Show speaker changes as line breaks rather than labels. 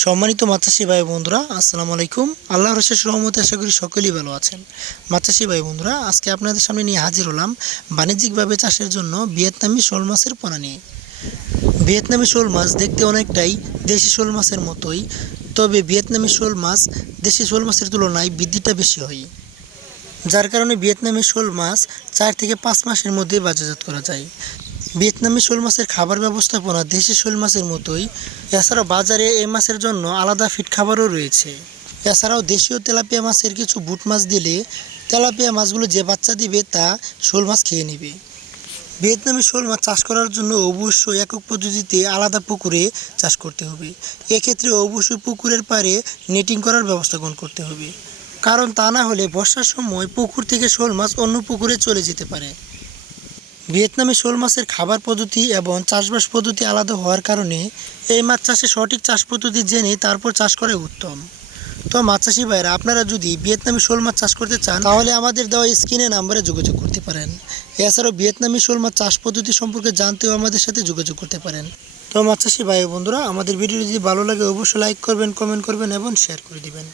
সম্মানিত মাছাশি ভাই বন্ধুরা, আসসালামু আলাইকুম। আল্লাহ রশেষ রহমতে আশা করি সকলেই ভালো আছেন। মাছাশি ভাই বন্ধুরা, আজকে আপনাদের সামনে নিয়ে হাজির হলাম বাণিজ্যিকভাবে চাষের জন্য ভিয়েতনামি শোল মাছের পোনা নিয়ে। ভিয়েতনামি শোল মাছ দেখতে অনেকটাই দেশি শোল মাছের মতোই, তবে ভিয়েতনামি শোল মাছ দেশি শোল মাছের তুলনায় বৃদ্ধিটা বেশি হয়। যার কারণে ভিয়েতনামি শোল মাছ চার থেকে পাঁচ মাসের মধ্যে বাজারজাত করা যায়। ভিয়েতনামি শোল মাছের খাবার ব্যবস্থাপনা দেশি শোল মাছের মতোই। এছাড়াও বাজারে এই মাছের জন্য আলাদা ফিট খাবারও রয়েছে। এছাড়াও দেশীয় তেলাপিয়া মাছের কিছু বুট মাছ দিলে তেলাপিয়া মাছগুলো যে বাচ্চা দিবে তা শোল মাছ খেয়ে নেবে। ভিয়েতনামি শোল মাছ চাষ করার জন্য অবশ্যই একক পদ্ধতিতে আলাদা পুকুরে চাষ করতে হবে। এক্ষেত্রে অবশ্যই পুকুরের পাড়ে নেটিং করার ব্যবস্থা গ্রহণ করতে হবে। কারণ তা না হলে বর্ষার সময় পুকুর থেকে শোল মাছ অন্য পুকুরে চলে যেতে পারে। ভিয়েতনামে শোল মাছের খাবার পদ্ধতি এবং চাষবাস পদ্ধতি আলাদা হওয়ার কারণে এই মাছ চাষে সঠিক চাষ পদ্ধতি জেনে তারপর চাষ করা উত্তম। তো মাছ চাষি ভাইরা আপনারা যদি ভিয়েতনামি শোল মাছ চাষ করতে চান, তাহলে আমাদের দেওয়া স্ক্রিনে নাম্বারে যোগাযোগ করতে পারেন। এছাড়াও ভিয়েতনামি শোল মাছ চাষ পদ্ধতি সম্পর্কে জানতেও আমাদের সাথে যোগাযোগ করতে পারেন। তো মাছ চাষি ভাই বন্ধুরা, আমাদের ভিডিও যদি ভালো লাগে, অবশ্যই লাইক করবেন কমেন্ট করবেন এবং শেয়ার করে দিবেন।